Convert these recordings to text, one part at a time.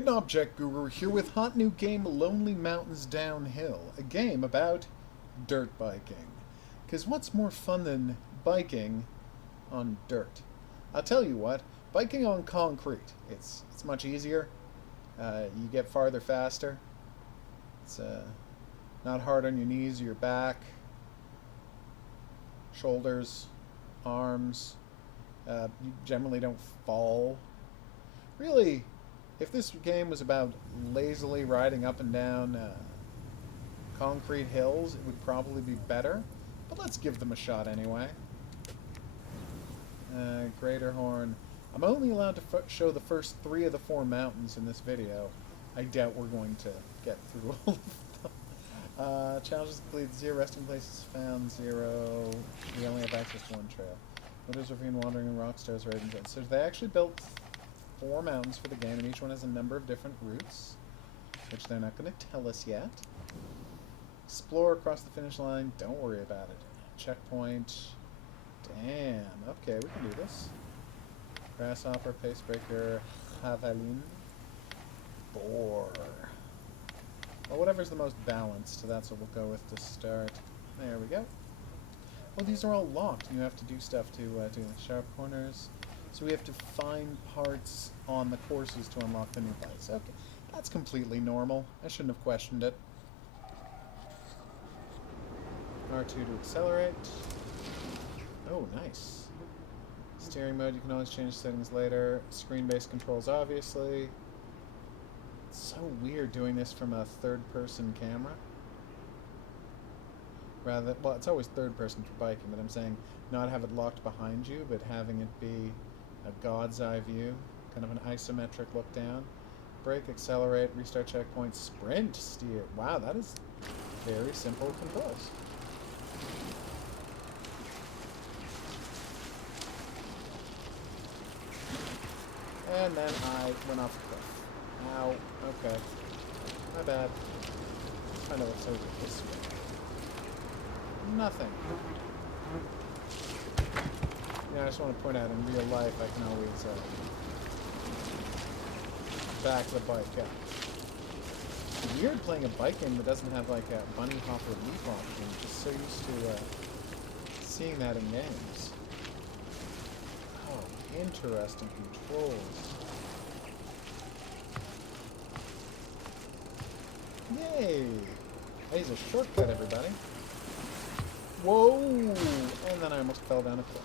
Hidden Object Guru here with hot new game Lonely Mountains Downhill, a game about dirt biking. Because what's more fun than biking on dirt? I'll tell you what, biking on concrete, it's much easier. You get farther faster. It's not hard on your knees or your back, shoulders, arms. You generally don't fall. Really, if this game was about lazily riding up and down concrete hills, it would probably be better. But let's give them a shot anyway. Greater Horn. I'm only allowed to show the first 3 of the 4 mountains in this video. I doubt we're going to get through all of them. Challenges completed 0, resting places found 0. We only have access to 1 trail. Winters Ravine, Wandering, and Rockstars Raven. So they actually built 4 mountains for the game, and each one has a number of different routes, which they're not going to tell us yet. Explore across the finish line. Don't worry about it. Checkpoint. Damn. Okay, we can do this. Grasshopper, Pacebreaker, Javelin, Boar. Well, whatever's the most balanced, that's what we'll go with to start. There we go. Oh, these are all locked. You have to do stuff to do the sharp corners. So we have to find parts on the courses to unlock the new bikes. Okay, that's completely normal. I shouldn't have questioned it. R2 to accelerate. Oh, nice. Steering mode, you can always change settings later. Screen-based controls, obviously. It's so weird doing this from a third-person camera. Rather, well, it's always third-person for biking, but I'm saying not have it locked behind you, but having it be a god's eye view, kind of an isometric look down. Brake, accelerate, restart checkpoint, sprint, steer. Wow, that is very simple controls. And then I went off the cliff. Ow. Okay. My bad. Find out what's over this way. Nothing. Yeah, I just want to point out, in real life, I can always back the bike up. It's weird playing a bike game that doesn't have like a bunny hop or leap option. I'm just so used to seeing that in games. Oh, interesting controls. Yay! Here's a shortcut, everybody. Whoa! And then I almost fell down a cliff.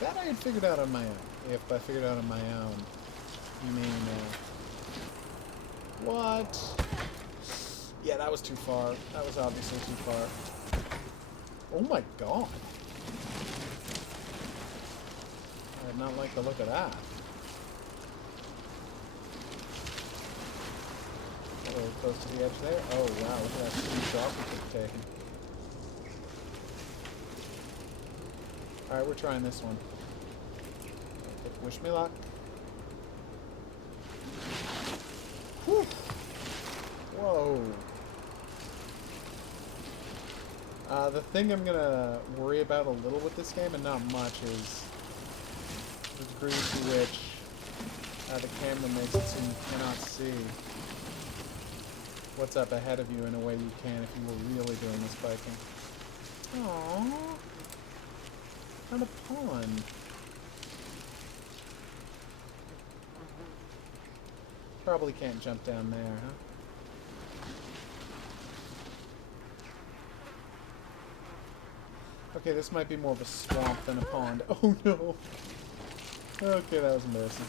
That I had figured out on my own. If by figured out on my own, you mean, what? Yeah, that was too far. That was obviously too far. Oh my god! I did not like the look of that. A little close to the edge there. Oh wow, look at that steep drop we could have taken. Alright, we're trying this one. Okay, wish me luck. Whew! Whoa! The thing I'm gonna worry about a little with this game, and not much, is the degree to which the camera makes it so you cannot see what's up ahead of you in a way you can if you were really doing this biking. Aww. Found a pond. Probably can't jump down there, huh? Okay, this might be more of a swamp than a pond. Oh no! Okay, that was embarrassing.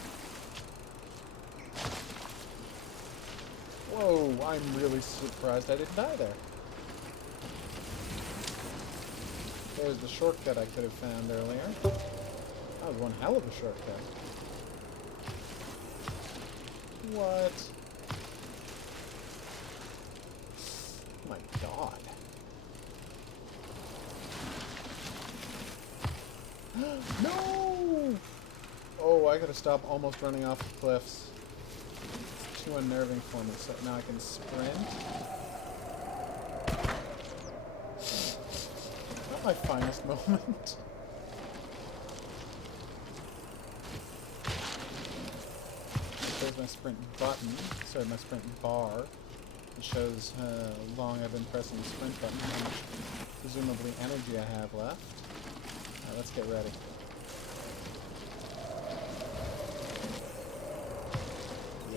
Whoa, I'm really surprised I didn't die there. There's the shortcut I could have found earlier. That was one hell of a shortcut. What? Oh my god. No! Oh, I gotta stop almost running off the cliffs. It's too unnerving for me, so now I can sprint. Not my finest moment. There's my sprint button. Sorry, my sprint bar. It shows how long I've been pressing the sprint button, how much, presumably, energy I have left. Alright, let's get ready.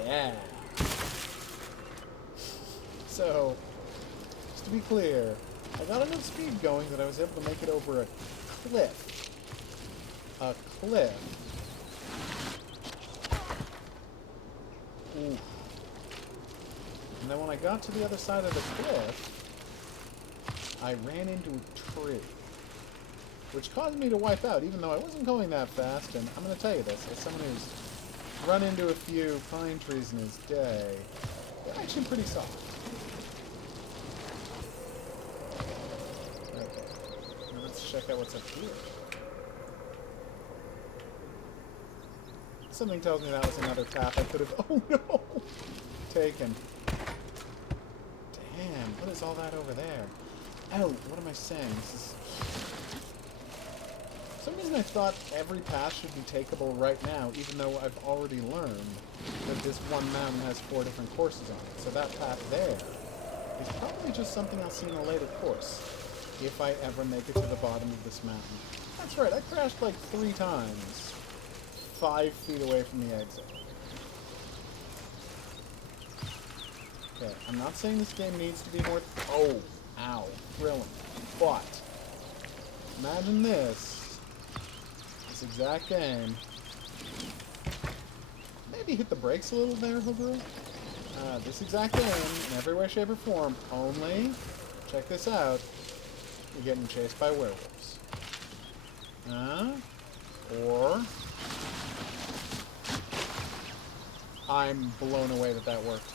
Yeah! So, just to be clear, I got enough speed going that I was able to make it over a cliff. A cliff. Oof. And then when I got to the other side of the cliff, I ran into a tree, which caused me to wipe out, even though I wasn't going that fast. And I'm going to tell you this, as someone who's run into a few pine trees in his day, they're actually pretty soft. Okay, now let's check out what's up here. Something tells me that was another path I could have, oh no, taken. Damn, what is all that over there? Oh, what am I saying? This is... For some reason I thought every path should be takeable right now, even though I've already learned that this one mountain has 4 different courses on it. So that path there is probably just something I'll see in a later course, if I ever make it to the bottom of this mountain. That's right, I crashed like 3 times, 5 feet away from the exit. Okay, I'm not saying this game needs to be more... Oh, ow, thrilling. But, imagine this exact game. Maybe hit the brakes a little there, Hoguru. This exact game, in every way, shape, or form, only, check this out, you're getting chased by werewolves. Or... I'm blown away that that worked.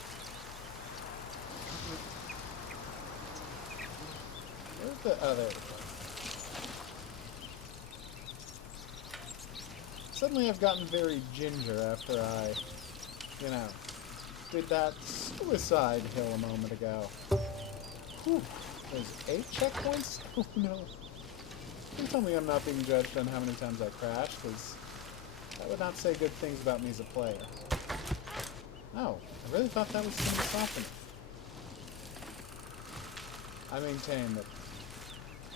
Where's the... Oh, there we go. Suddenly I've gotten very ginger after I, you know, did that suicide hill a moment ago. Whew. There's 8 checkpoints? Oh no. Don't tell me I'm not being judged on how many times I crashed, because that would not say good things about me as a player. Oh, I really thought that was going to be soft enough. I maintain that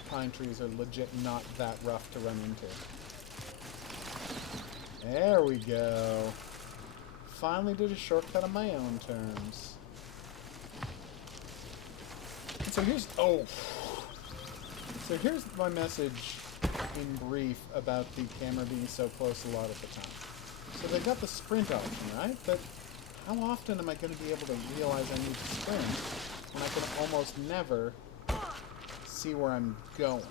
pine trees are legit not that rough to run into. There we go. Finally did a shortcut on my own terms. And so here's... Oh! So here's my message in brief about the camera being so close a lot of the time. So they've got the sprint option, right? But how often am I going to be able to realize I need to sprint when I can almost never see where I'm going?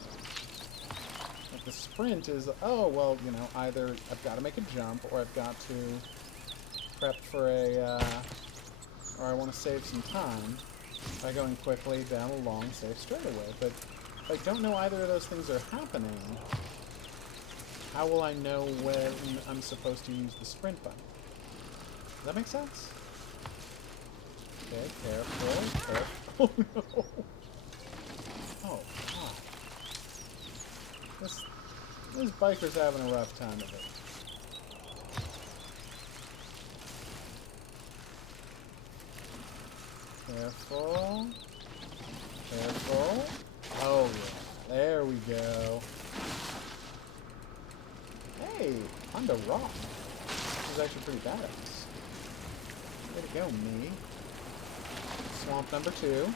Like the sprint is, oh, well, you know, either I've got to make a jump or I've got to prep for a, or I want to save some time by going quickly down a long, safe straightaway. But if I don't know either of those things are happening, how will I know when I'm supposed to use the sprint button? Does that make sense? Okay, careful, careful. Oh no! Oh, God. This biker's having a rough time of it. Careful. Careful. Oh, yeah. There we go. Hey, Honda Rock. This is actually pretty badass. Way to go, me. Swamp number 2.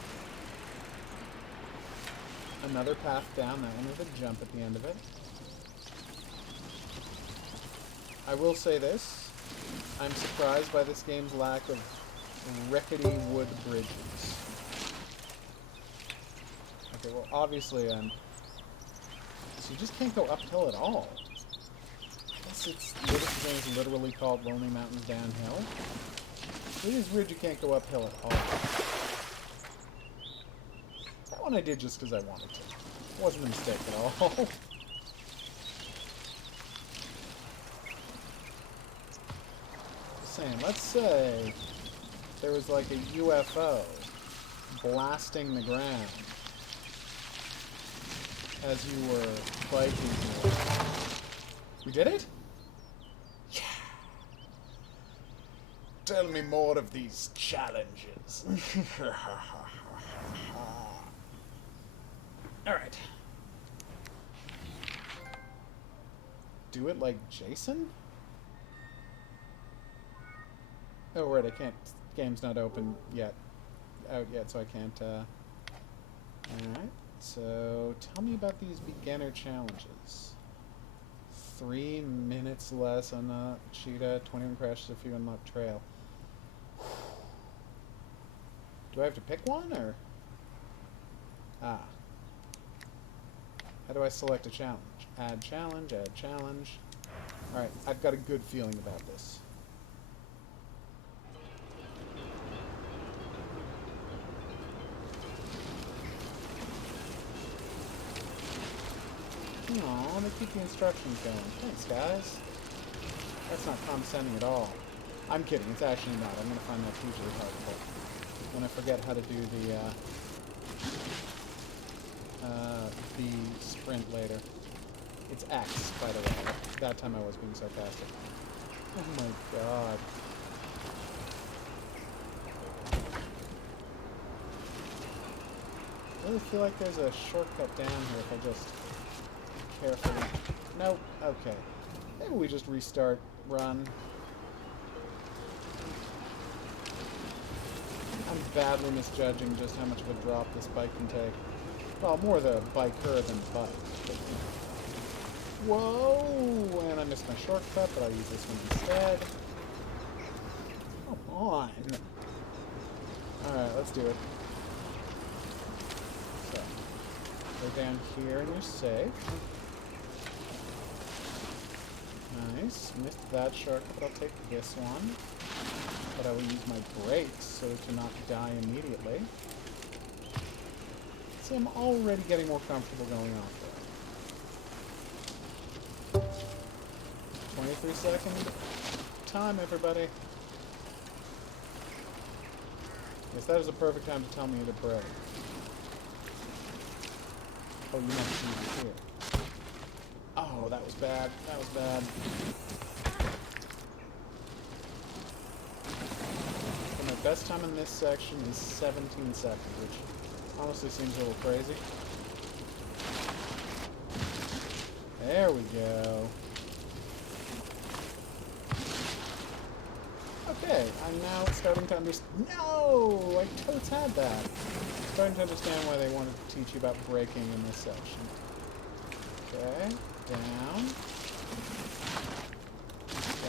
Another path down, that one with a jump at the end of it. I will say this. I'm surprised by this game's lack of rickety wood bridges. Okay, well, obviously, so you just can't go uphill at all. This game is literally called Lonely Mountains Downhill. It is weird you can't go uphill at all. That one I did just because I wanted to. It wasn't a mistake at all. Just saying, let's say there was like a UFO blasting the ground as you were biking here. We did it? Yeah! Tell me more of these challenges. Alright. Do it like Jason? Oh, right, I can't. Game's not open yet. Out yet, so I can't, Alright, so tell me about these beginner challenges. 3 minutes less on a cheetah, 21 crashes if you unlock trail. Do I have to pick one, or? Ah. How do I select a challenge? Add challenge, add challenge. Alright, I've got a good feeling about this. Aw, they keep the instructions going. Thanks, guys. That's not condescending at all. I'm kidding, it's actually not. I'm gonna find that hugely helpful when I forget how to do the sprint later. It's X, by the way. That time I was being sarcastic. Oh my god. I really feel like there's a shortcut down here if I just carefully... Nope. Okay. Maybe we just restart run. I'm badly misjudging just how much of a drop this bike can take. Well, more the biker than the bike. But, whoa! And I missed my shortcut, but I'll use this one instead. Come on! Alright, let's do it. So, go down here and you're safe. Nice. Missed that shortcut, but I'll take this one. But I will use my brakes so as to not die immediately. See, I'm already getting more comfortable going off there. 23-second time, everybody. Yes, that is a perfect time to tell me to brake. Oh, you meant to use it here. Oh, that was bad. That was bad. So my best time in this section is 17 seconds, which honestly seems a little crazy. There we go. Okay, I'm now starting to understand. No! I totes had that. Starting to understand why they wanted to teach you about braking in this section. Okay, down.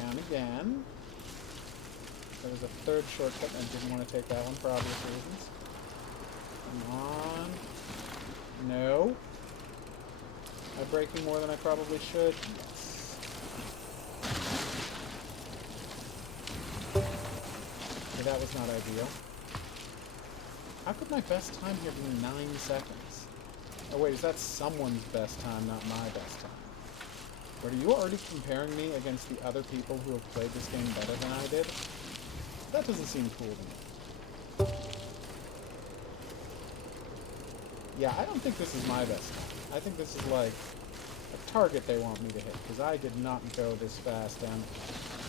Down again. There was a third shortcut, and I didn't want to take that one for obvious reasons. Come on. No. Am I braking more than I probably should? Yes. Okay, that was not ideal. How could my best time here be 9 seconds? Oh wait, is that someone's best time, not my best time? Or are you already comparing me against the other people who have played this game better than I did? That doesn't seem cool to me. Yeah, I don't think this is my best time. I think this is like a target they want me to hit, because I did not go this fast down,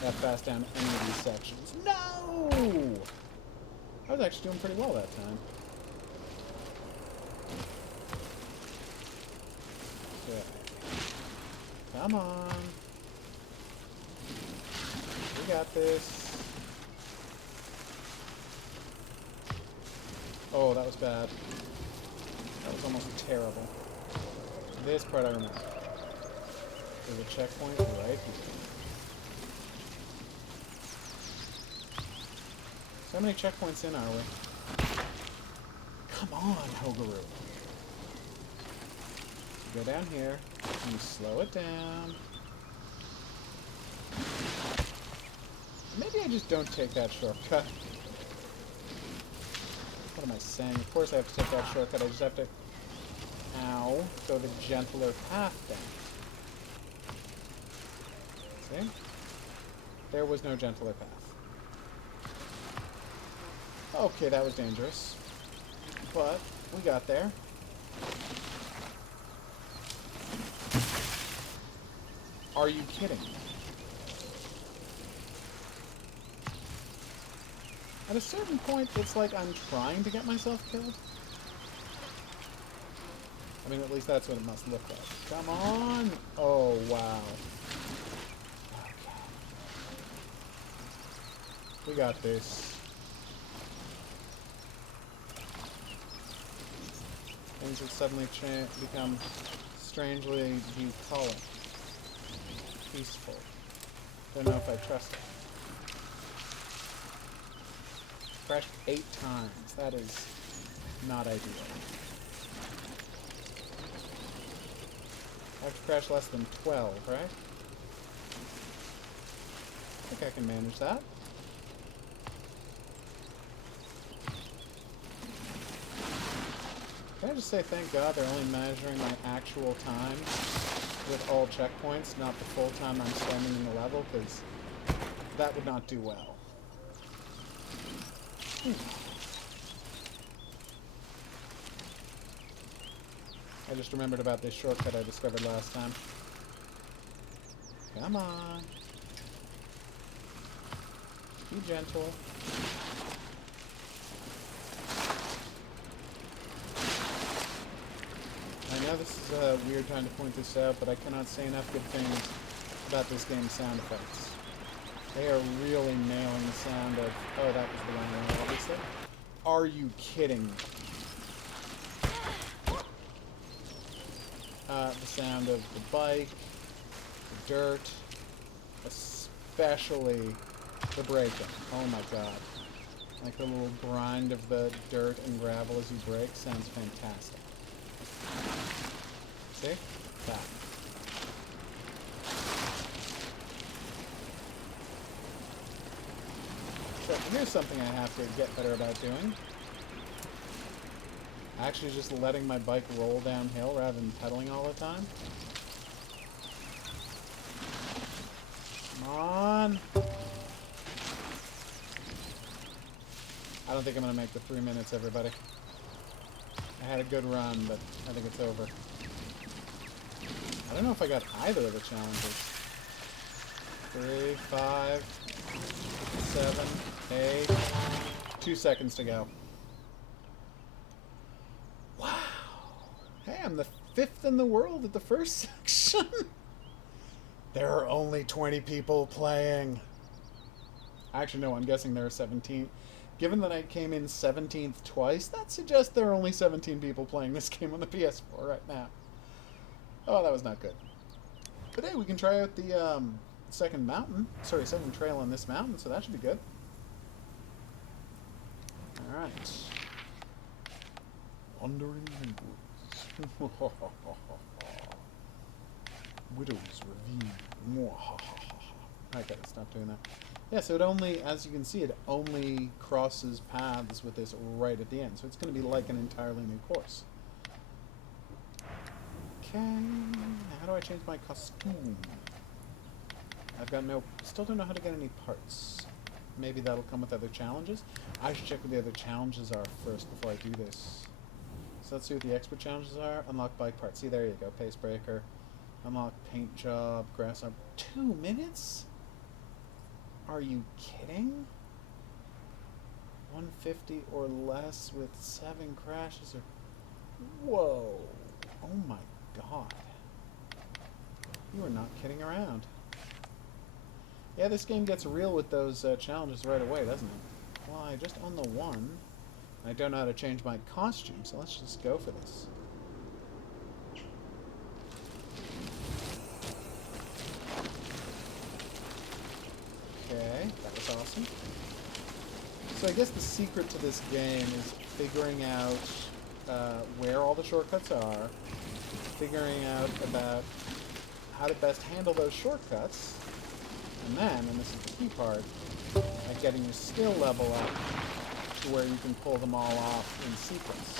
that fast down any of these sections. No! I was actually doing pretty well that time. Okay. Come on. We got this. Oh, that was bad. That was almost terrible. This part I remember. There's a checkpoint right here. So how many checkpoints in are we? Come on, Hogaru. Go down here, and you slow it down. Maybe I just don't take that shortcut. What am I saying? Of course I have to take that shortcut, I just have to... Ow. Go the gentler path then. See? There was no gentler path. Okay, that was dangerous. But, we got there. Are you kidding me? At a certain point, it's like I'm trying to get myself killed. I mean, at least that's what it must look like. Come on! Oh, wow. Okay. We got this. Things have suddenly become strangely bucolic. Peaceful. Don't know if I trust it. Crashed 8 times. That is not ideal. I have to crash less than 12, right? I think I can manage that. Can I just say thank God they're only measuring my actual time with all checkpoints, not the full time I'm spending in the level, because that would not do well. I just remembered about this shortcut I discovered last time. Come on. Be gentle. I know this is a weird time to point this out, but I cannot say enough good things about this game's sound effects. They are really nailing the sound of... Oh, that was the wrong one, obviously. Are you kidding me? The sound of the bike, the dirt, especially the braking. Oh my god. Like the little grind of the dirt and gravel as you brake sounds fantastic. See? That. So here's something I have to get better about doing. Actually just letting my bike roll downhill rather than pedaling all the time. Come on! I don't think I'm going to make the 3 minutes, everybody. I had a good run, but I think it's over. I don't know if I got either of the challenges. 3, 5, 7, 8... 2 seconds to go. Wow! Hey, I'm the 5th in the world at the first section! There are only 20 people playing. Actually, no, I'm guessing there are 17. Given that I came in 17th twice, that suggests there are only 17 people playing this game on the PS4 right now. Oh, that was not good. But hey, we can try out the second trail on this mountain, so that should be good. Alright. Wandering Woods. Widow's Ravine. Okay, stop doing that. Yeah, so it only, as you can see, it only crosses paths with this right at the end. So it's going to be like an entirely new course. Okay, how do I change my costume? I've got still don't know how to get any parts. Maybe that'll come with other challenges. I should check what the other challenges are first before I do this. So let's see what the expert challenges are. Unlock bike parts. See, there you go. Pace breaker. Unlock paint job. Grasshopper. 2 minutes? Are you kidding? 150 or less with 7 crashes or... Whoa. Oh my god. You are not kidding around. Yeah, this game gets real with those challenges right away, doesn't it? Well, I just own the one. I don't know how to change my costume, so let's just go for this. Okay, that was awesome. So I guess the secret to this game is figuring out where all the shortcuts are, figuring out about how to best handle those shortcuts, and then, and this is the key part, like getting your skill level up to where you can pull them all off in sequence.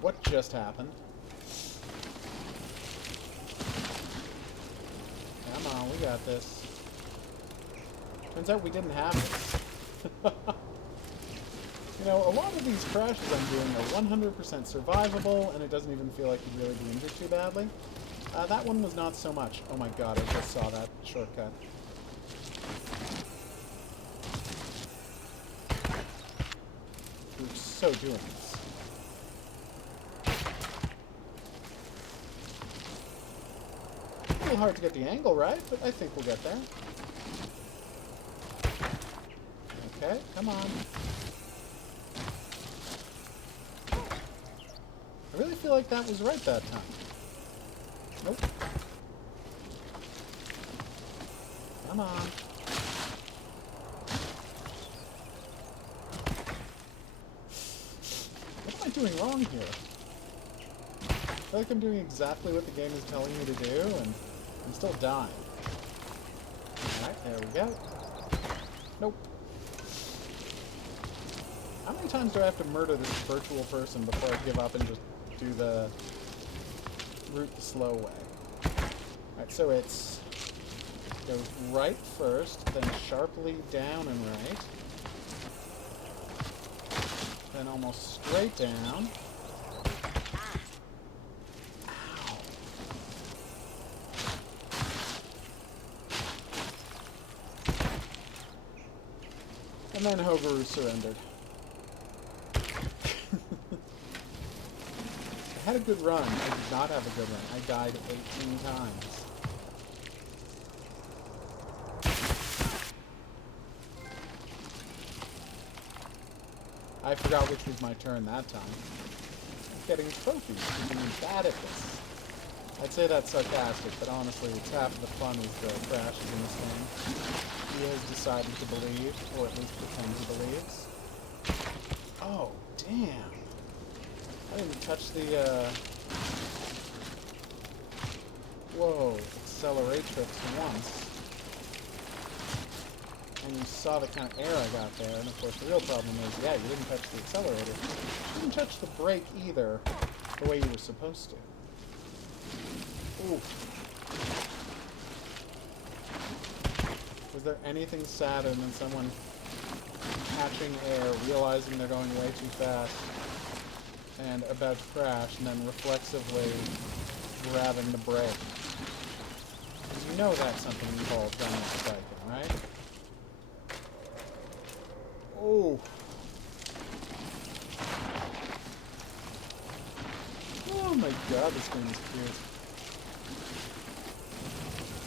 What just happened? Come on, we got this. Turns out we didn't have this. You know, a lot of these crashes I'm doing are 100% survivable, and it doesn't even feel like you'd really be injured too badly. That one was not so much. Oh my god, I just saw that shortcut. so doing this. A little hard to get the angle right, but I think we'll get there. Okay, come on. I really feel like that was right that time. Nope. Come on. What am I doing wrong here? I feel like I'm doing exactly what the game is telling me to do, and I'm still dying. Alright, there we go. Nope. How many times do I have to murder this virtual person before I give up and just do the route the slow way? Alright, so it's goes right first, then sharply down and right, then almost straight down. Ow. And then Hogaru surrendered. I had a good run. I did not have a good run. I died 18 times. I forgot which was my turn that time. I'm getting trophies for being bad at this. I'd say that's sarcastic, but honestly, it's half of the fun is the crashes in this game. He has decided to believe, or at least pretend he believes. Oh, damn. I didn't touch the, whoa, acceleratrix once. And you saw the kind of air I got there, and of course the real problem is, yeah, you didn't touch the accelerator. You didn't touch the brake either, the way you were supposed to. Ooh. Was there anything sadder than someone catching air, realizing they're going way too fast, and about to crash, and then reflexively grabbing the brake? Because you know that's something you call gunnery spiking, right? Oh. Oh my god, this game is fierce.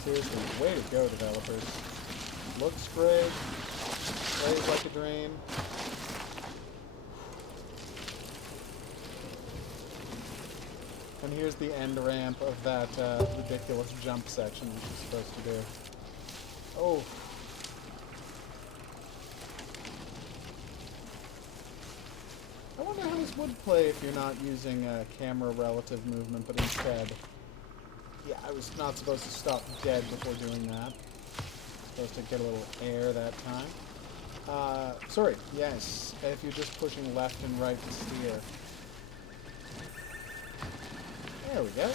Seriously, way to go, developers. Looks great. Plays like a dream. And here's the end ramp of that ridiculous jump section that you're supposed to do. Oh. I wonder how this would play if you're not using camera relative movement, but instead... Yeah, I was not supposed to stop dead before doing that. Supposed to get a little air that time. Sorry, yes, if you're just pushing left and right to steer. There we go.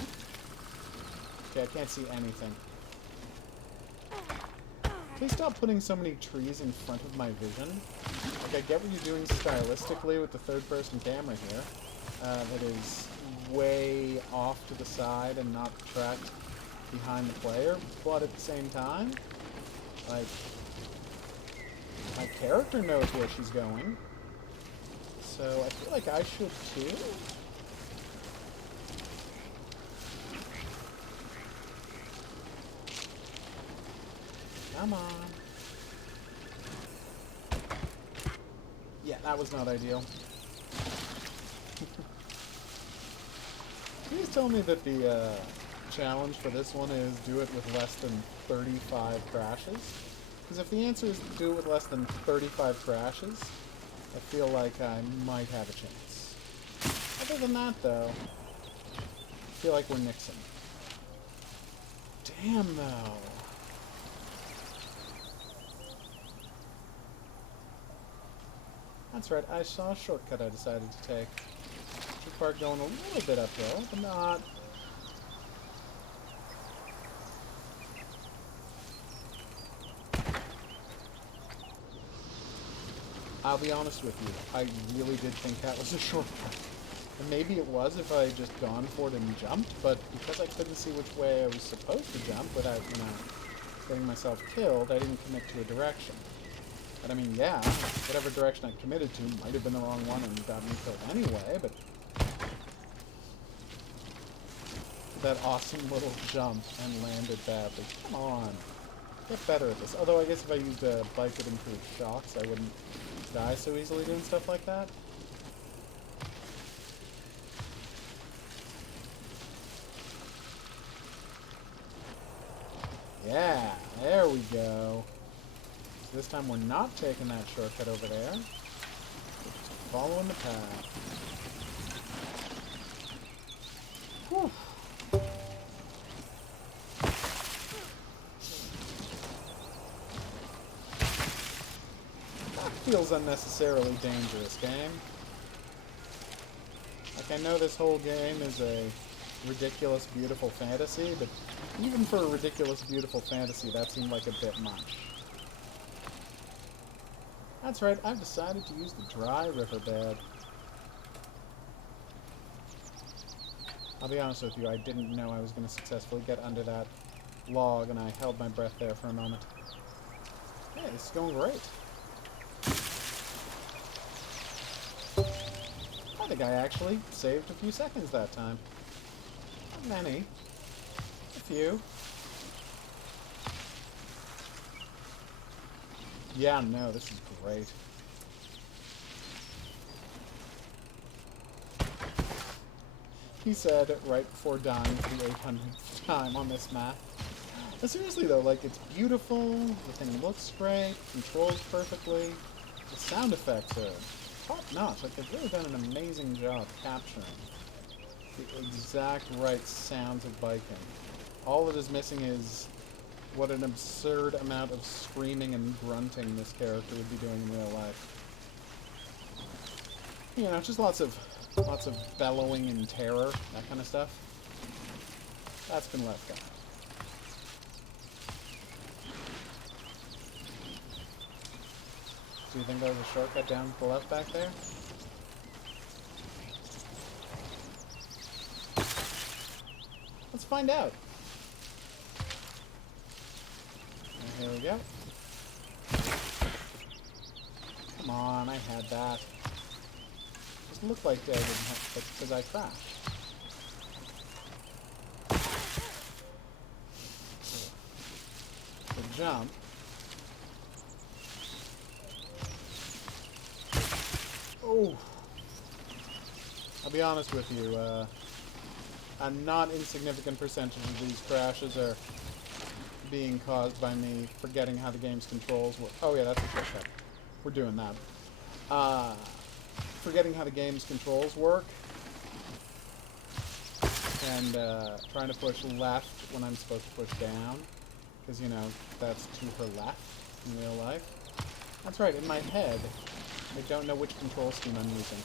Okay, I can't see anything. Please stop putting so many trees in front of my vision. Like, I get what you're doing stylistically with the third-person camera here. That is way off to the side and not tracked behind the player, but at the same time, like, my character knows where she's going, so I feel like I should too. Come on. Yeah, that was not ideal. Please tell me that the challenge for this one is do it with less than 35 crashes. Because if the answer is do it with less than 35 crashes, I feel like I might have a chance. Other than that, though, I feel like we're nixing. Damn, though. That's right, I saw a shortcut I decided to take. Should part going a little bit uphill, but not. I'll be honest with you, I really did think that was a shortcut. And maybe it was if I had just gone for it and jumped, but because I couldn't see which way I was supposed to jump without, you know, getting myself killed, I didn't commit to a direction. But I mean, yeah, whatever direction I committed to might have been the wrong one and got me killed anyway, but that awesome little jump and landed badly. Come on. Get better at this. Although I guess if I used a bike with improved shocks, I wouldn't die so easily doing stuff like that. Yeah, there we go. So this time we're not taking that shortcut over there. We're just following the path. Whew. That feels unnecessarily dangerous, game. Like, I know this whole game is a ridiculous, beautiful fantasy, but even for a ridiculous, beautiful fantasy, that seemed like a bit much. That's right, I've decided to use the dry riverbed. I'll be honest with you, I didn't know I was going to successfully get under that log, and I held my breath there for a moment. Hey, this is going great. I think I actually saved a few seconds that time. Not many. A few. Yeah, no, this is great. He said right before dying for the 800th time on this map. But seriously though, like, it's beautiful, the thing looks great, controls perfectly, the sound effects are top-notch. Like, they've really done an amazing job capturing the exact right sounds of biking. All it is missing is what an absurd amount of screaming and grunting this character would be doing in real life. You know, just lots of bellowing and terror, that kind of stuff. That's been left out. Do you think there was a shortcut down to the left back there? Let's find out. And here we go. Come on, I had that. Just looked like I didn't have it because I crashed. The jump. Oh! I'll be honest with you, a not insignificant percentage of these crashes are being caused by me forgetting how the game's controls work. Oh yeah, that's a shortcut. We're doing that. Forgetting how the game's controls work, and trying to push left when I'm supposed to push down, because, you know, that's to her left in real life. That's right, in my head, I don't know which control scheme I'm using.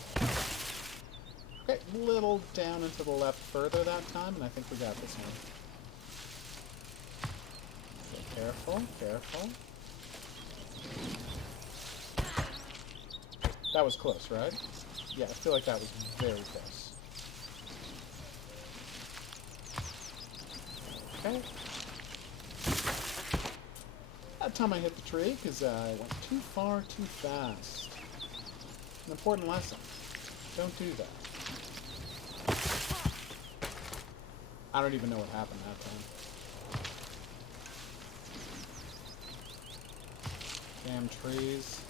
Okay, a little down and to the left further that time, and I think we got this one. So careful, careful. That was close, right? Yeah, I feel like that was very close. Okay. That time I hit the tree because I went too far too fast. An important lesson. Don't do that. I don't even know what happened that time. Damn trees.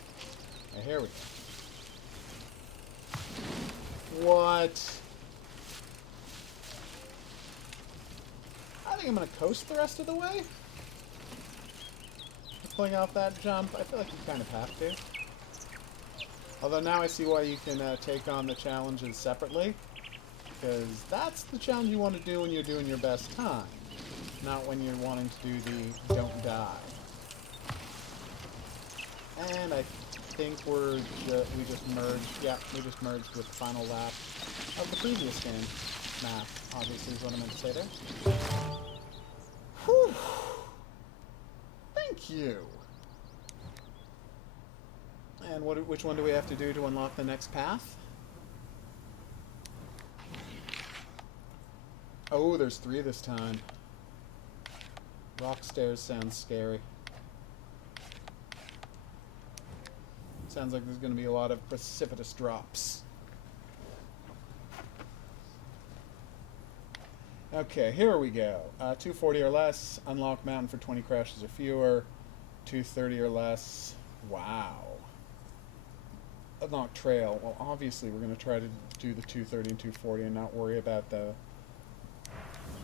Okay, here we go. What? I think I'm gonna coast the rest of the way. Pulling off that jump, I feel like you kind of have to. Although now I see why you can take on the challenges separately. Because that's the challenge you want to do when you're doing your best time. Not when you're wanting to do the don't die. And I think we just merged, yeah, we just merged with the final lap of the previous game. Map, obviously, is what I meant to say there. Whew. Thank you. And which one do we have to do to unlock the next path? Oh, there's 3 this time. Rock stairs sounds scary. Sounds like there's going to be a lot of precipitous drops. Okay, here we go. 240 or less, unlock mountain for 20 crashes or fewer. 230 or less. Wow. Unlock trail. Well, obviously we're going to try to do the 230 and 240 and not worry about the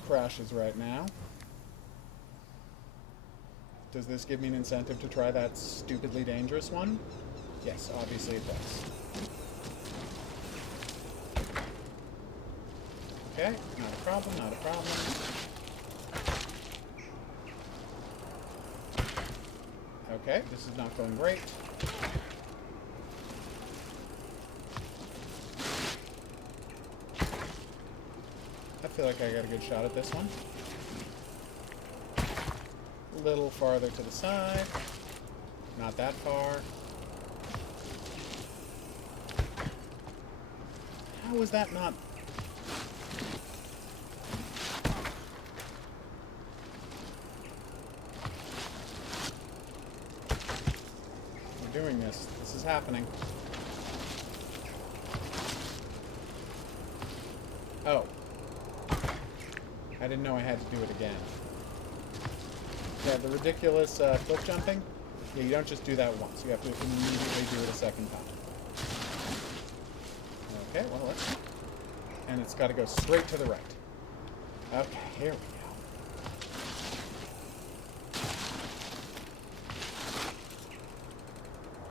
crashes right now. Does this give me an incentive to try that stupidly dangerous one? Yes, obviously it does. Okay, not a problem, not a problem. Okay, this is not going great. I feel like I got a good shot at this one. A little farther to the side. Not that far. How was that not... We're doing this. This is happening. Oh. I didn't know I had to do it again. Yeah, the ridiculous cliff jumping, yeah, you don't just do that once. You have to immediately do it a second time. Okay, well, let's... And it's got to go straight to the right. Okay, here we go.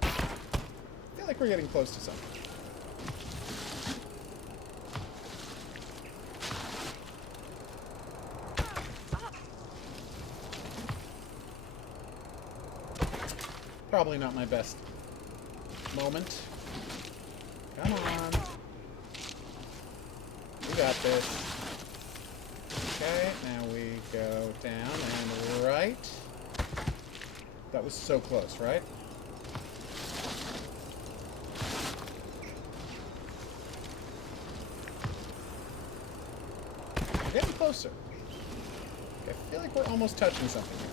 I feel like we're getting close to something. Probably not my best moment. Come on. We got this. Okay, now we go down and right. That was so close, right? We're getting closer. I feel like we're almost touching something here.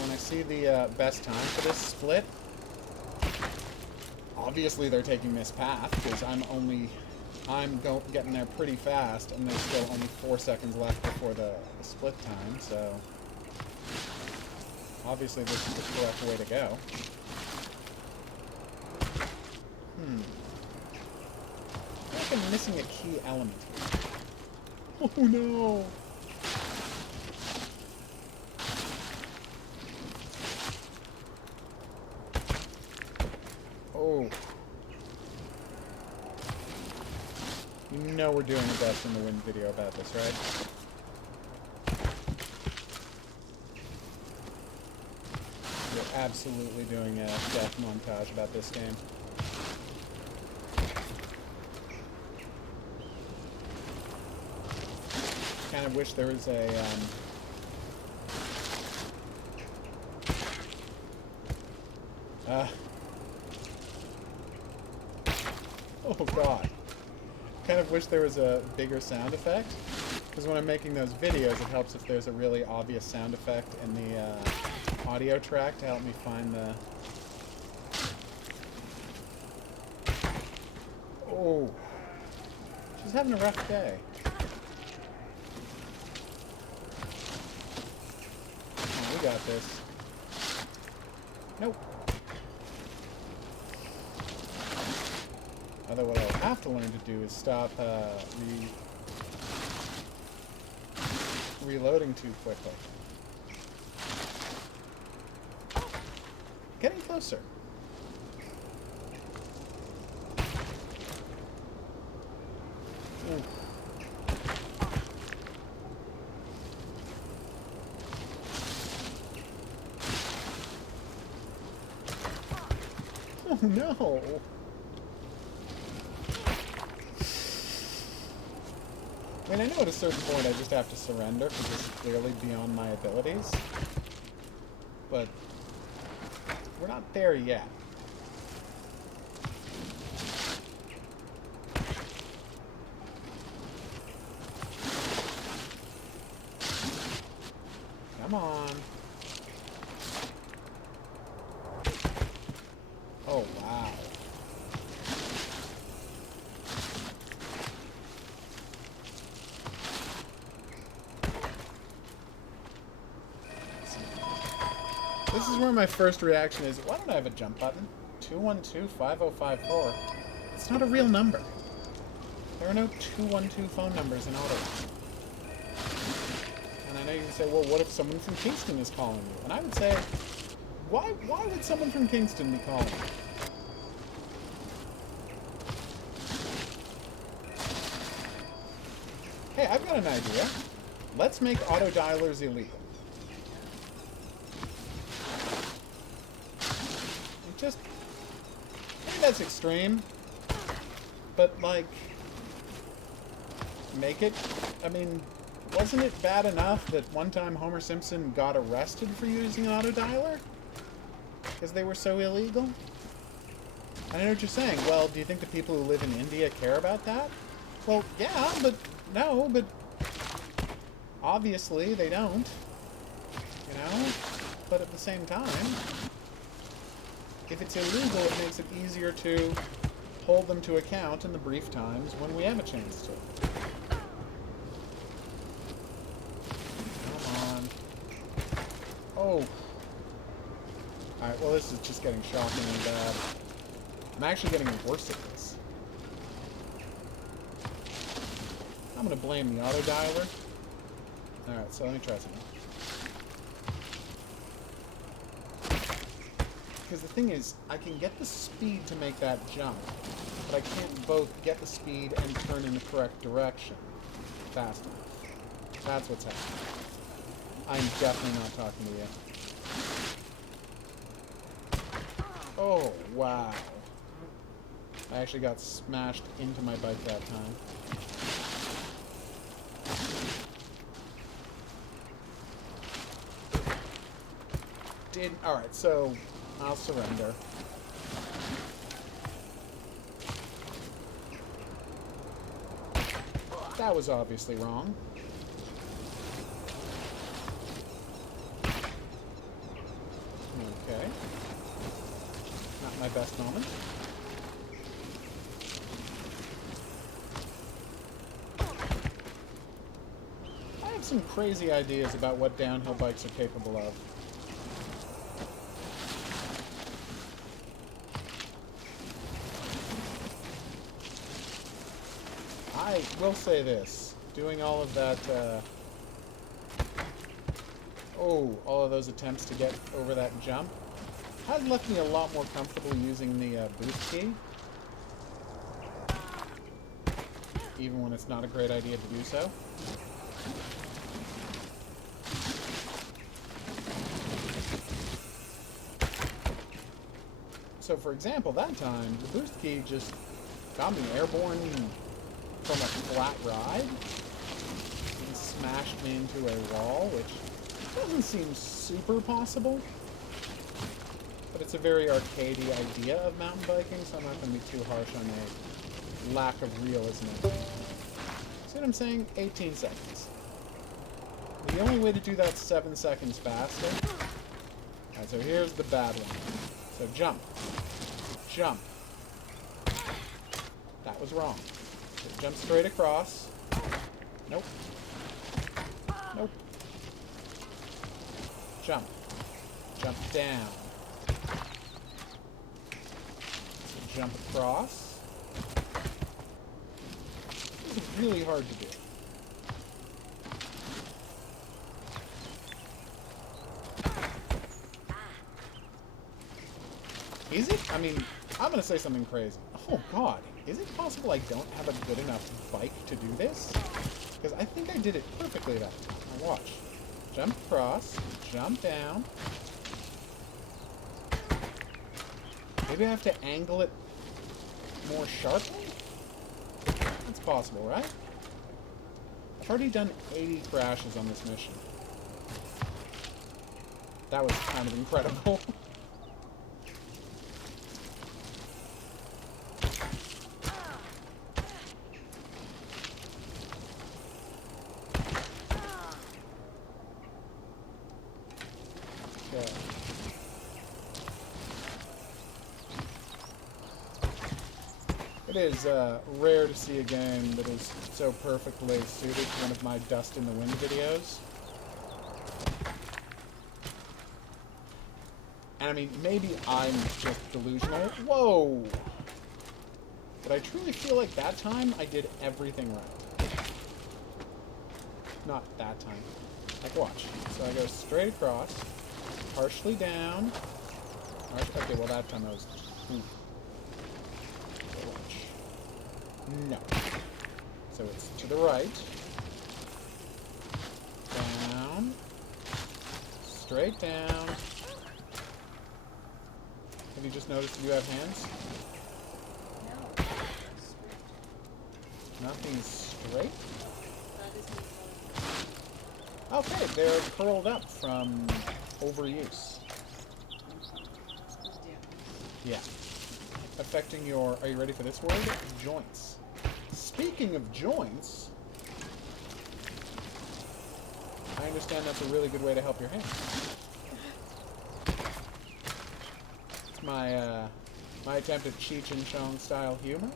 When I see the best time for this split, obviously they're taking this path because I'm getting there pretty fast, and there's still only 4 seconds left before the split time. So obviously this is the correct way to go. I feel like I'm missing a key element here. Oh no! Oh. You know we're doing the best in the wind video about this, right? We're absolutely doing a death montage about this game. Kind of wish there was a, oh god. Kind of wish there was a bigger sound effect, because when I'm making those videos it helps if there's a really obvious sound effect in the audio track to help me find the... Oh. She's having a rough day. Oh, we got this. Nope. Although what I'll have to learn to do is stop reloading too quickly. Getting closer. Ooh. Oh no! I mean, I know at a certain point I just have to surrender because this is clearly beyond my abilities. But we're not there yet. Come on. Oh. This is where my first reaction is, why don't I have a jump button? 212-5054. It's not a real number. There are no 212 phone numbers in Ottawa. And I know you can say, well, what if someone from Kingston is calling you? And I would say, why would someone from Kingston be calling you? Hey, I've got an idea. Let's make auto dialers illegal. Just, maybe that's extreme, but like, make it, I mean, wasn't it bad enough that one time Homer Simpson got arrested for using an auto dialer? Because they were so illegal? I know what you're saying. Well, do you think the people who live in India care about that? Well, yeah, but no, but obviously they don't, you know? But at the same time, if it's illegal, it makes it easier to hold them to account in the brief times when we have a chance to. Come on. Oh. Alright, well this is just getting shockingly bad. I'm actually getting worse at this. I'm gonna blame the auto dialer. Alright, so let me try something. Because the thing is, I can get the speed to make that jump, but I can't both get the speed and turn in the correct direction fast enough. That's what's happening. I'm definitely not talking to you. Oh, wow. I actually got smashed into my bike that time. Alright, so I'll surrender. That was obviously wrong. Okay. Not my best moment. I have some crazy ideas about what downhill bikes are capable of. I will say this, doing all of that, all of those attempts to get over that jump has left me a lot more comfortable using the boost key. Even when it's not a great idea to do so. So for example, that time, the boost key just got me airborne from a flat ride and smashed me into a wall, which doesn't seem super possible, but it's a very arcadey idea of mountain biking, so I'm not going to be too harsh on a lack of realism. See what I'm saying? 18 seconds. The only way to do that 7 seconds faster. Alright, so here's the bad one. So jump. Jump. That was wrong. Jump straight across. Nope. Nope. Jump. Jump down. Jump across. This is really hard to do. Is it? I mean, I'm going to say something crazy. Oh, God. Is it possible I don't have a good enough bike to do this? Because I think I did it perfectly that time. Now watch. Jump across. Jump down. Maybe I have to angle it more sharply? That's possible, right? I've already done 80 crashes on this mission. That was kind of incredible. It is rare to see a game that is so perfectly suited to one of my Dust in the Wind videos. And I mean, maybe I'm just delusional. Whoa! But I truly feel like that time I did everything right. Not that time. Like, watch. So I go straight across, partially down. Okay, well that time I was... Ooh. Watch. No. So it's to the right. Down. Straight down. Have you just noticed you have hands? No. Nothing straight? That is me. Okay, they're curled up from overuse. Yeah. Affecting your... Are you ready for this word? Joints. Speaking of joints... I understand that's a really good way to help your hands. It's my attempt at Cheech and Chong style humor.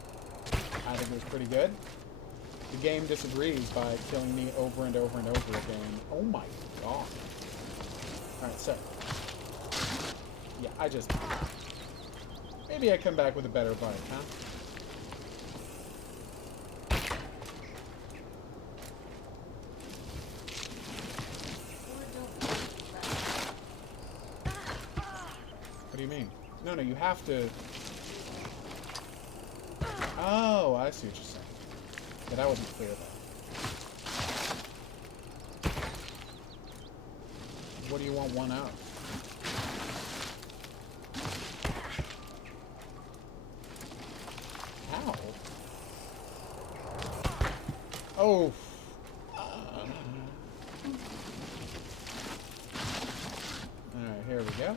I think it was pretty good. The game disagrees by killing me over and over and over again. Oh my god. Alright, so. Yeah, I just... Maybe I come back with a better bite, huh? What do you mean? No, you have to... Oh, I see what you're saying. Yeah, that wasn't clear, though. What do you want one of? How? Oh! Alright, here we go.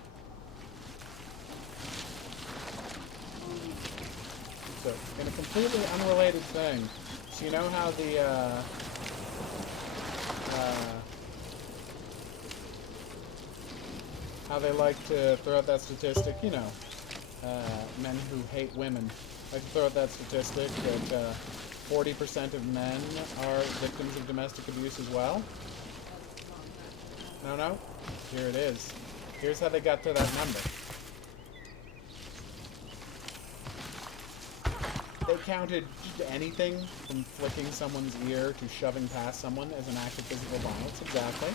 So, in a completely unrelated thing, so you know how the, how they like to throw out that statistic, you know, men who hate women like to throw out that statistic that 40% of men are victims of domestic abuse as well? No? Here it is. Here's how they got to that number. They counted anything from flicking someone's ear to shoving past someone as an act of physical violence, exactly.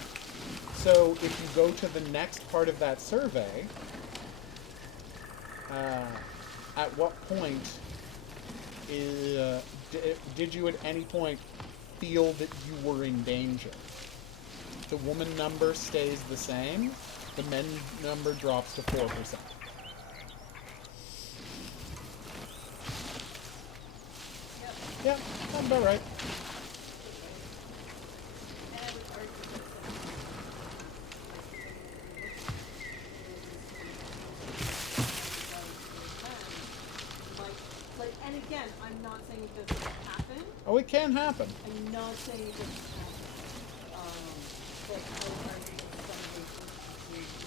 So if you go to the next part of that survey, at what point did you at any point feel that you were in danger? The woman number stays the same, the men number drops to 4%. Yeah, that's about right. And again, I'm not saying it doesn't happen. Oh, it can happen. I'm not saying it doesn't happen. But I would argue that some cases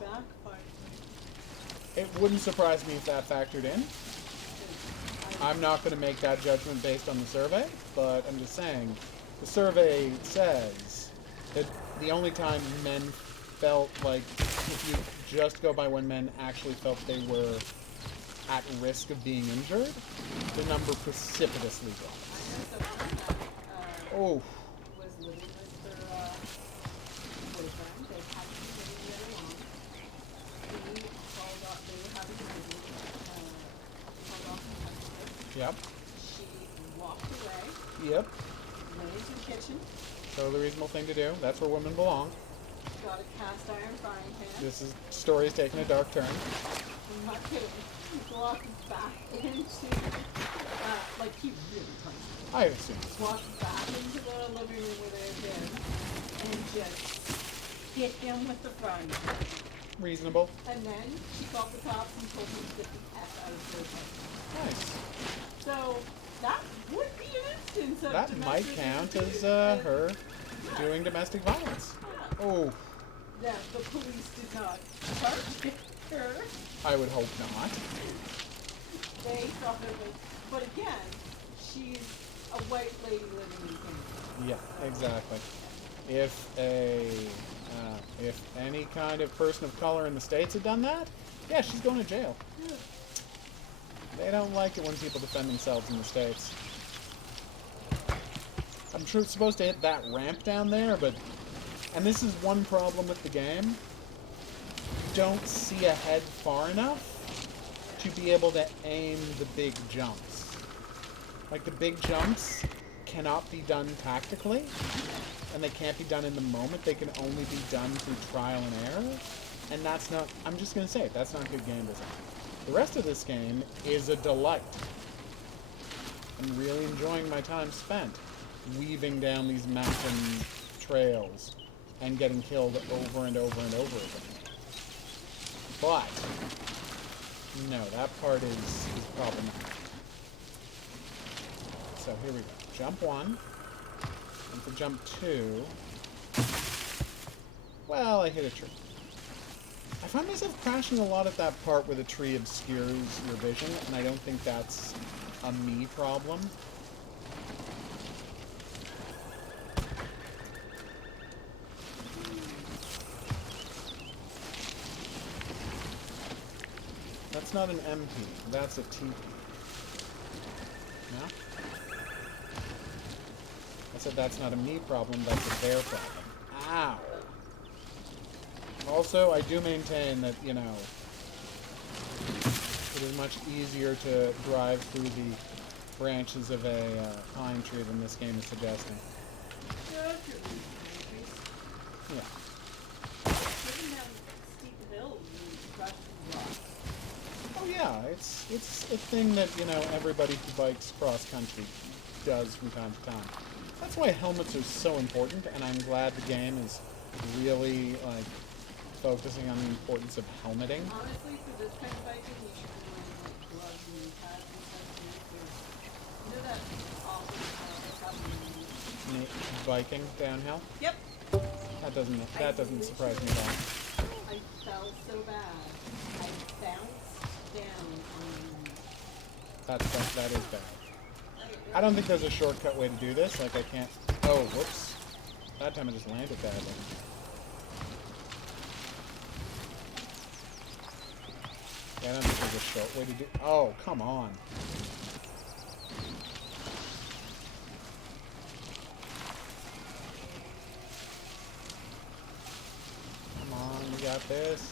backfire. It wouldn't surprise me if that factored in. I'm not going to make that judgment based on the survey, but I'm just saying, the survey says that the only time men felt like, if you just go by when men actually felt they were at risk of being injured, the number precipitously drops. Oh. Was living with their boyfriend. They hadn't been getting very long. He called off. They were having a meeting. Called off from Texas. Yep. She walked away. Yep. Went into the kitchen. Totally reasonable thing to do. That's where women belong. Got a cast iron frying pan. This story's taking a dark turn. I'm not kidding. Walked back into, like he really punched. I assume. Walked back into the living room where they had been, and just hit him with the frying pan. Reasonable. And then she called the cops and told them to get the F out of their place. Nice. So that would be an instance of That might domestic count abuse. as her doing domestic violence. Oh, Yeah, the police did not charge her. I would hope not. They thought it was, but again, she's a white lady living in Canada. Yeah, exactly. if any kind of person of color in the States had done that, yeah, she's going to jail. They don't like it when people defend themselves in the States. I'm sure it's supposed to hit that ramp down there, but... And this is one problem with the game. You don't see ahead far enough to be able to aim the big jumps. Like, the big jumps cannot be done tactically, and they can't be done in the moment. They can only be done through trial and error, and that's not... I'm just going to say it, that's not good game design. The rest of this game is a delight. I'm really enjoying my time spent weaving down these mountain trails and getting killed over and over and over again. But, no, that part is problematic. So here we go. Jump 1. And for jump 2... Well, I hit a tree. I find myself crashing a lot at that part where the tree obscures your vision, and I don't think that's a me problem. That's not an MP, that's a TP. No? I said that's not a me problem, that's a their problem. Ow! Also, I do maintain that, you know, it is much easier to drive through the branches of a pine tree than this game is suggesting. Yeah. Oh yeah, it's a thing that, you know, everybody who bikes cross-country does from time to time. That's why helmets are so important, and I'm glad the game is really, like, focusing on the importance of helmeting. Honestly, for this kind of biking, you should be wearing like gloves and pads and stuff too. You know that awful Biking downhill? Yep. That doesn't surprise me at all. I felt so bad. I bounced down on... That is bad. I don't think there's a shortcut way to do this. Like, I can't... Oh, whoops. That time I just landed badly. Yeah, I don't think there's a short way to do... Oh, come on. Come on, you got this.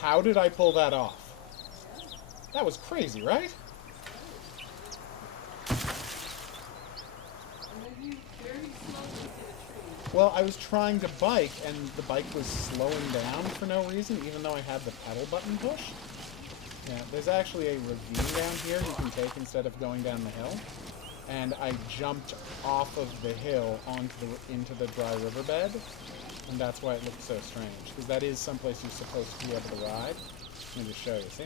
How did I pull that off? That was crazy, right? Well, I was trying to bike, and the bike was slowing down for no reason, even though I had the pedal button pushed. Yeah, there's actually a ravine down here you can take instead of going down the hill. And I jumped off of the hill into the dry riverbed, and that's why it looked so strange. Because that is someplace you're supposed to be able to ride. Let me just show you, see?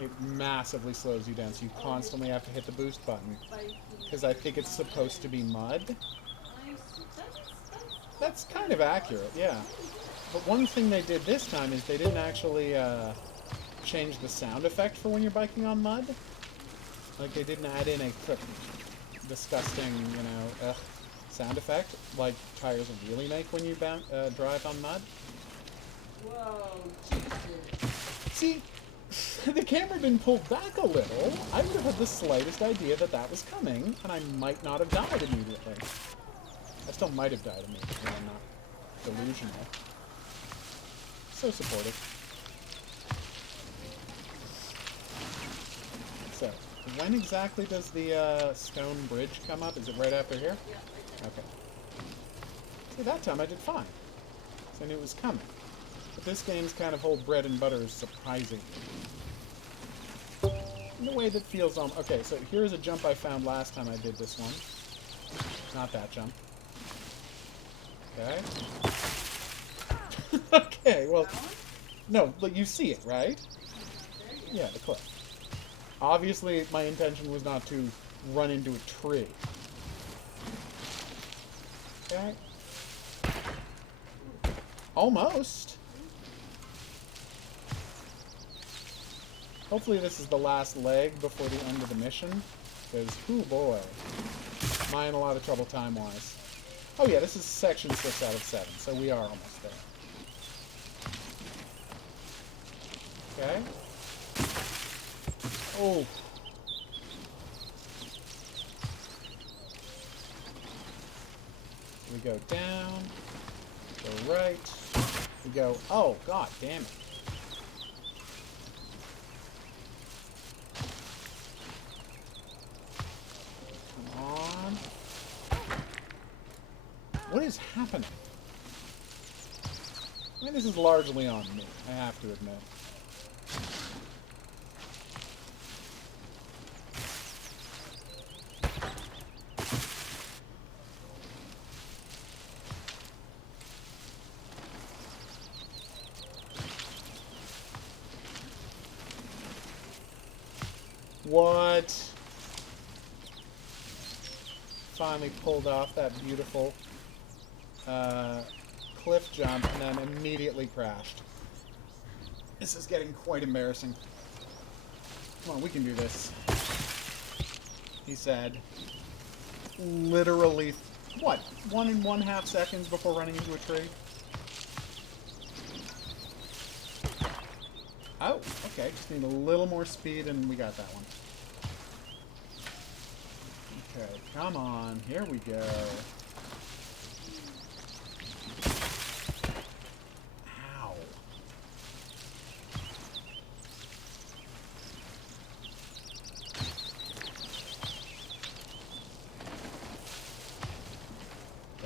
It massively slows you down, so you constantly have to hit the boost button. Because I think it's supposed to be mud. That's kind of accurate, yeah. But one thing they did this time is they didn't actually change the sound effect for when you're biking on mud. Like, they didn't add in a disgusting, you know, sound effect like tires really make when you drive on mud. Whoa, Jesus. See, the camera had been pulled back a little. I would have had the slightest idea that that was coming, and I might not have died immediately. I still might have died immediately. I'm not delusional. So supportive. So, when exactly does the stone bridge come up? Is it right after here? Yeah, right there. Okay. See, that time I did fine. So I knew it was coming. But this game's kind of whole bread and butter is surprising. In a way that feels okay, so here's a jump I found last time I did this one. Not that jump. Okay. Okay, well... No, but you see it, right? Yeah, the cliff. Obviously, my intention was not to run into a tree. Okay. Hopefully this is the last leg before the end of the mission, because, oh boy, am I in a lot of trouble time-wise. Oh yeah, this is section 6 out of 7, so we are almost there. Okay. Oh. We go down, go right, we go, oh, god damn it. Come on. What is happening? I mean, this is largely on me, I have to admit. What? Finally pulled off that beautiful cliff jump and then immediately crashed. This is getting quite embarrassing. Come on, we can do this. He said. Literally, what, 1.5 seconds before running into a tree? Oh, okay, just need a little more speed and we got that one. Okay, come on, here we go. Ow.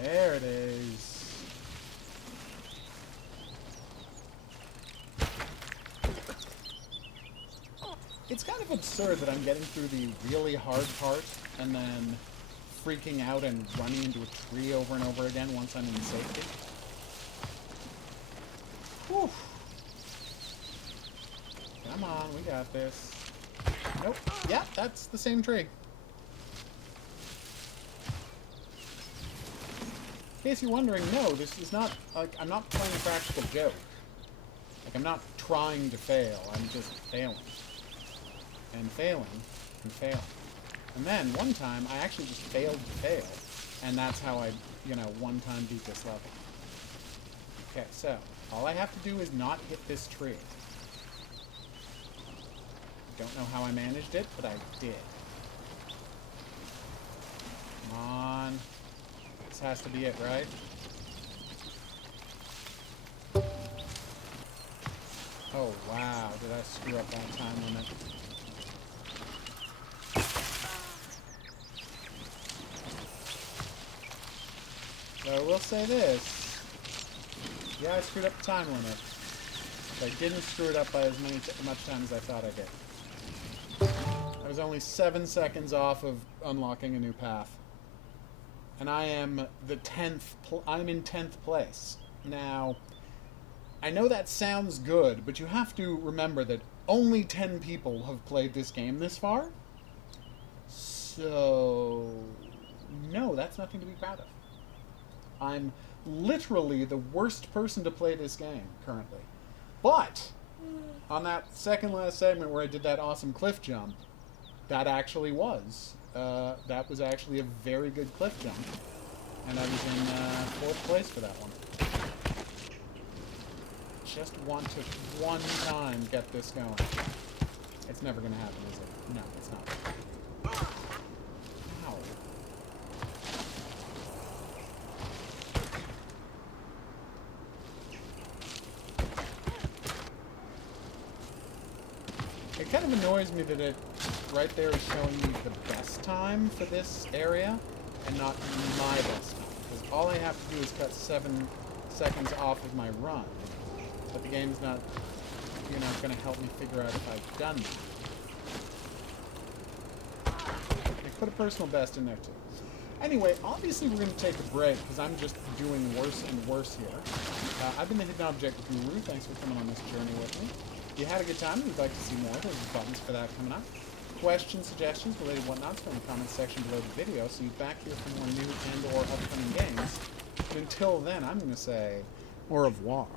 There it is. It's kind of absurd that I'm getting through the really hard part and then freaking out and running into a tree over and over again once I'm in safety. Whew. Come on, we got this. Nope. Yeah, that's the same tree. In case you're wondering, no, this is not, like, I'm not playing a practical joke. Like, I'm not trying to fail, I'm just failing. And failing, and failing. And then, one time, I actually just failed to fail. And that's how I, one time beat this level. Okay, so, all I have to do is not hit this tree. Don't know how I managed it, but I did. Come on. This has to be it, right? Oh, wow. Did I screw up that time limit? So we'll say this. Yeah, I screwed up the time limit. But I didn't screw it up by as much time as I thought I did. I was only 7 seconds off of unlocking a new path. And I am I'm in 10th place. Now, I know that sounds good, but you have to remember that only 10 people have played this game this far. So, no, that's nothing to be proud of. I'm literally the worst person to play this game, currently. But, on that second last segment where I did that awesome cliff jump, that actually was. That was actually a very good cliff jump. And I was in 4th place for that one. Just want to one time get this going. It's never going to happen, is it? No, it's not. Ow. It kind of annoys me that it right there is showing me the best time for this area and not my best time. Because all I have to do is cut 7 seconds off of my run. But the game's not, going to help me figure out if I've done that. They put a personal best in there too. Anyway, obviously we're going to take a break because I'm just doing worse and worse here. I've been the Hidden Object Guru. Thanks for coming on this journey with me. If you had a good time and you'd like to see more, there's buttons for that coming up. Questions, suggestions, related whatnots from the comments section below the video. See you back here for more new and or upcoming games. But until then, I'm going to say au revoir.